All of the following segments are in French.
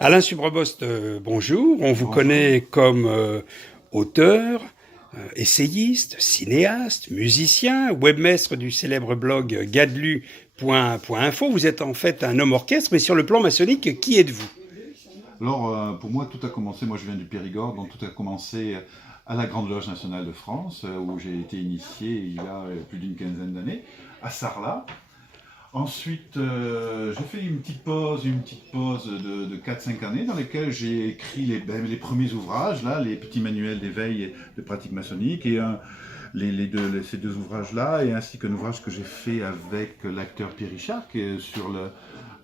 Alain Subrebost, bonjour. On vous Bonjour. connaît comme auteur, essayiste, cinéaste, musicien, webmaître du célèbre blog gadelu.info. Vous êtes en fait un homme orchestre, mais sur le plan maçonnique, qui êtes-vous? Alors, pour moi, tout a commencé, moi je viens du Périgord, donc tout a commencé à la Grande Loge nationale de France, où j'ai été initié il y a plus d'une quinzaine d'années, à Sarlat. Ensuite, j'ai fait une petite pause de 4-5 années dans lesquelles j'ai écrit les premiers ouvrages, là, les petits manuels d'éveil et de pratique maçonnique, et ces deux ouvrages-là, et ainsi qu'un ouvrage que j'ai fait avec l'acteur Pierre Richard, qui est sur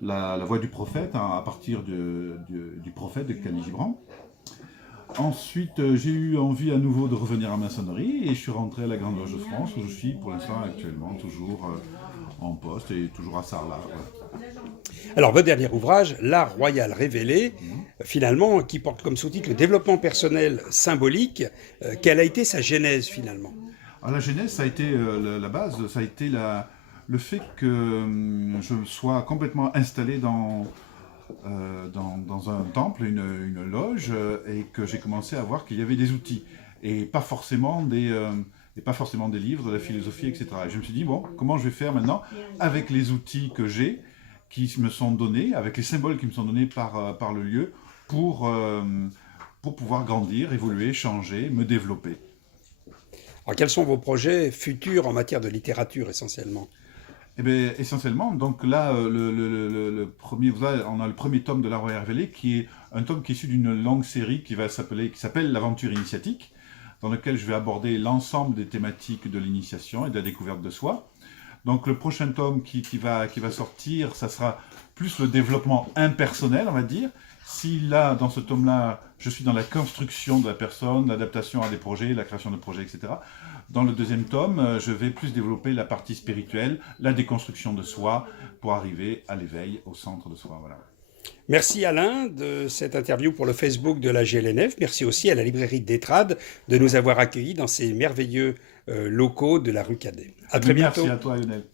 la voie du prophète, hein, à partir du prophète de Khalil Gibran. Ensuite, j'ai eu envie à nouveau de revenir en maçonnerie et je suis rentré à la Grande Loge de France où je suis pour l'instant actuellement toujours en poste et toujours à Sarlat. Ouais. Alors, votre dernier ouvrage, L'art royal révélé, Mhm. finalement, qui porte comme sous-titre le développement personnel symbolique, quelle a été sa genèse finalement? Alors, la genèse, ça a été la base, ça a été le fait que je me sois complètement installé dans un temple, une loge, et que j'ai commencé à voir qu'il y avait des outils, et pas forcément des livres, de la philosophie, etc. Et je me suis dit, bon, comment je vais faire maintenant avec les outils que j'ai, qui me sont donnés, avec les symboles qui me sont donnés par le lieu, pour, euh, pour pouvoir grandir, évoluer, changer, me développer. Alors, quels sont vos projets futurs en matière de littérature essentiellement? Eh bien, essentiellement, donc là, le premier, on a le premier tome de La Royale Révélée, qui est un tome qui est issu d'une longue série qui s'appelle L'Aventure initiatique, dans lequel je vais aborder l'ensemble des thématiques de l'initiation et de la découverte de soi. Donc le prochain tome qui va sortir, ça sera plus le développement impersonnel, on va dire. Si là, dans ce tome-là, je suis dans la construction de la personne, l'adaptation à des projets, la création de projets, etc. Dans le deuxième tome, je vais plus développer la partie spirituelle, la déconstruction de soi, pour arriver à l'éveil, au centre de soi. Voilà. Merci Alain de cette interview pour le Facebook de la GLNF. Merci aussi à la librairie d'Etrade de nous avoir accueillis dans ces merveilleux locaux de la rue Cadet. À Eh bien, très merci bientôt. à toi, Lionel.